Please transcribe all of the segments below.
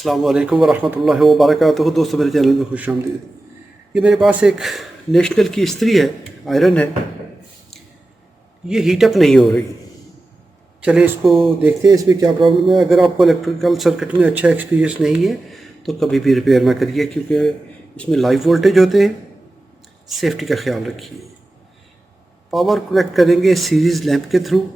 अस्सलाम वालेकुम वरहमतुल्लाहि वबरकातुहू। दोस्तों, मेरे चैनल में खुश आमदीद। ये मेरे पास एक नेशनल की इस्त्री है, आयरन है। ये हीटअप नहीं हो रही। चलिए इसको देखते हैं इसमें क्या प्रॉब्लम है। अगर आपको इलेक्ट्रिकल सर्किट में अच्छा एक्सपीरियंस नहीं है तो कभी भी रिपेयर ना करिए, क्योंकि इसमें लाइव वोल्टेज होते हैं। सेफ्टी का ख्याल रखिए। पावर कनेक्ट करेंगे सीरीज़ लैंप के थ्रू।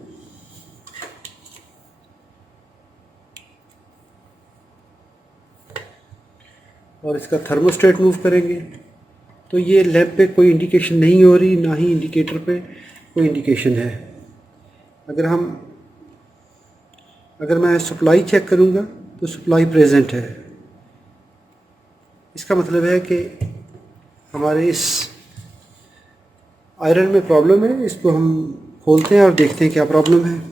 और इसका थर्मोस्टेट मूव करेंगे तो ये लैंप पे कोई इंडिकेशन नहीं हो रही, ना ही इंडिकेटर पे कोई इंडिकेशन है। अगर मैं सप्लाई चेक करूँगा तो सप्लाई प्रेजेंट है। इसका मतलब है कि हमारे इस आयरन में प्रॉब्लम है। इसको हम खोलते हैं और देखते हैं क्या प्रॉब्लम है।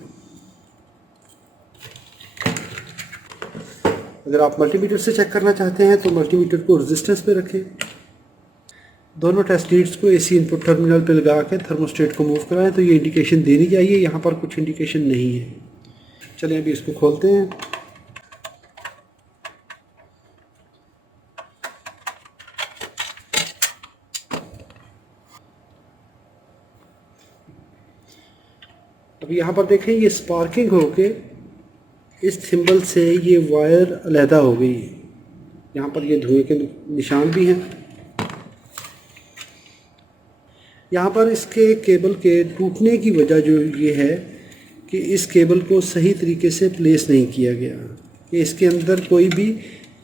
अगर आप मल्टीमीटर से चेक करना चाहते हैं तो मल्टीमीटर को रेजिस्टेंस पे रखें। दोनों टेस्ट लीड्स को एसी इनपुट टर्मिनल पे लगा के थर्मोस्टेट को मूव कराएं तो ये इंडिकेशन देनी चाहिए। यहाँ पर कुछ इंडिकेशन नहीं है। चलिए अभी इसको खोलते हैं। अभी यहाँ पर देखें, ये स्पार्किंग होके इस थिम्बल से ये वायर अलहदा हो गई है। यहाँ पर ये धुएं के निशान भी हैं। यहाँ पर इसके केबल के टूटने की वजह जो ये है कि इस केबल को सही तरीके से प्लेस नहीं किया गया, कि इसके अंदर कोई भी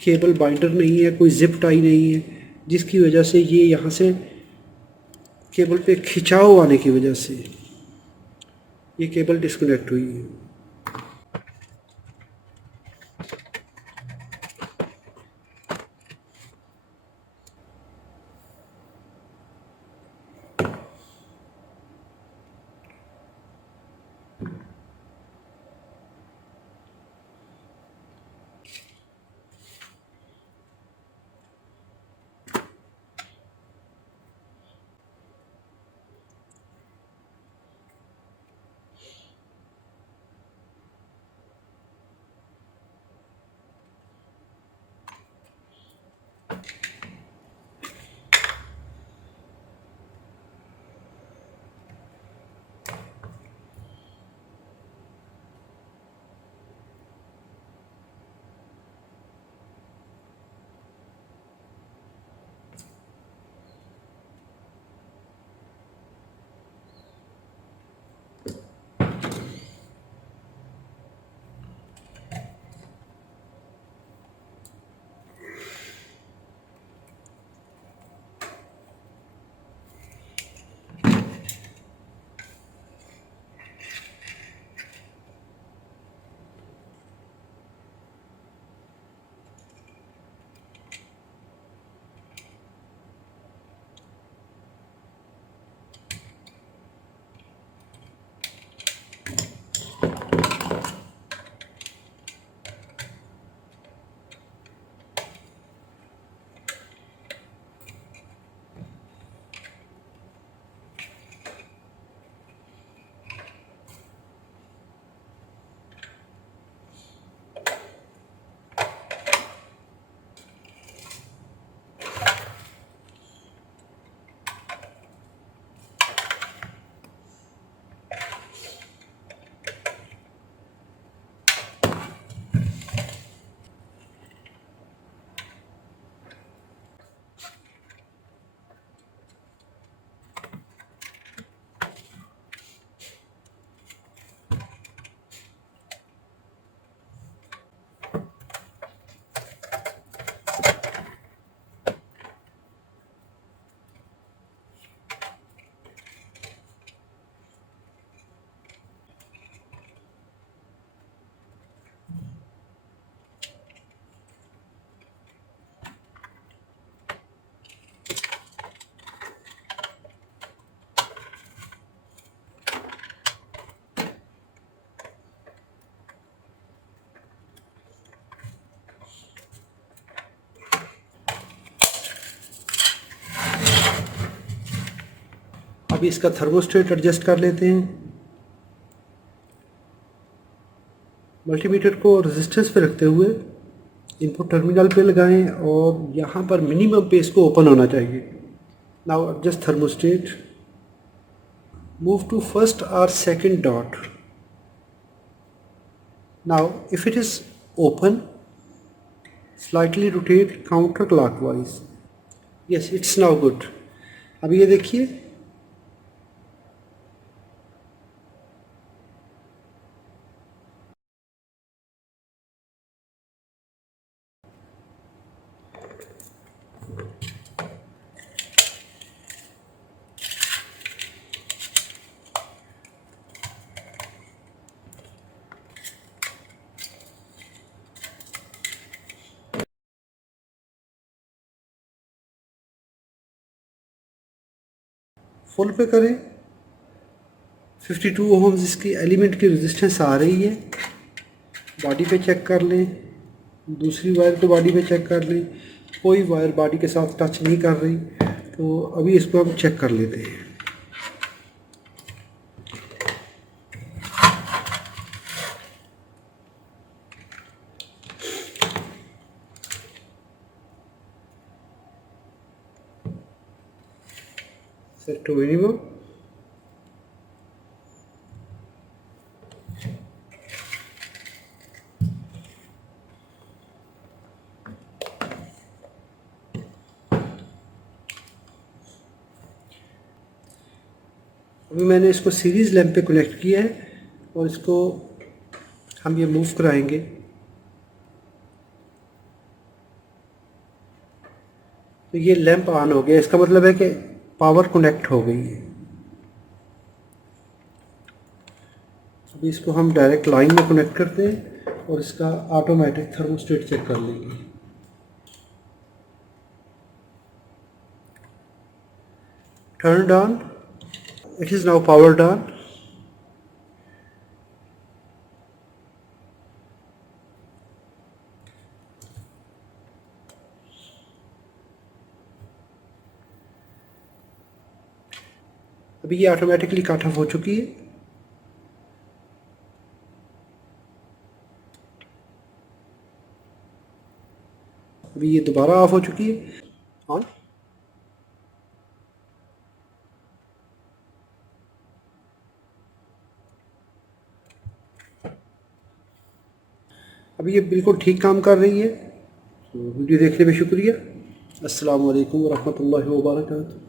केबल बाइंडर नहीं है, कोई जिप टाई नहीं है, जिसकी वजह से ये यहाँ से केबल पे खिंचाव आने की वजह से ये केबल डिस्कनेक्ट हुई है। अभी इसका थर्मोस्टेट एडजस्ट कर लेते हैं। मल्टीमीटर को रेजिस्टेंस पे रखते हुए इनपुट टर्मिनल पे लगाएं और यहाँ पर मिनिमम पे इसको ओपन होना चाहिए. Now adjust thermostat, move to first और second dot. Now if it is open, slightly rotate counter clockwise. Yes, it's now good. अब ये देखिए, फुल पे करें. 52 ओम्स इसकी एलिमेंट की रेजिस्टेंस आ रही है. बॉडी पे चेक कर लें, दूसरी वायर को बॉडी पे चेक कर लें, कोई वायर बॉडी के साथ टच नहीं कर रही. तो अभी इसको हम चेक कर लेते हैं. Set to minimum. अभी मैंने इसको सीरीज़ लैंप पे कनेक्ट किया है और इसको हम ये मूव कराएंगे. तो ये लैंप ऑन हो गया, इसका मतलब है कि पावर कनेक्ट हो गई है. अभी इसको हम डायरेक्ट लाइन में कनेक्ट करते हैं और इसका ऑटोमेटिक थर्मोस्टेट चेक कर लेंगे. Turned on. It is now powered on. अभी ये ऑटोमेटिकली कट ऑफ हो चुकी है. अभी ये दोबारा ऑफ हो चुकी है. ऑन. अभी ये बिल्कुल ठीक काम कर रही है. तो वीडियो देखने में शुक्रिया. अस्सलाम वालेकुम व रहमतुल्लाहि व बरकातहू.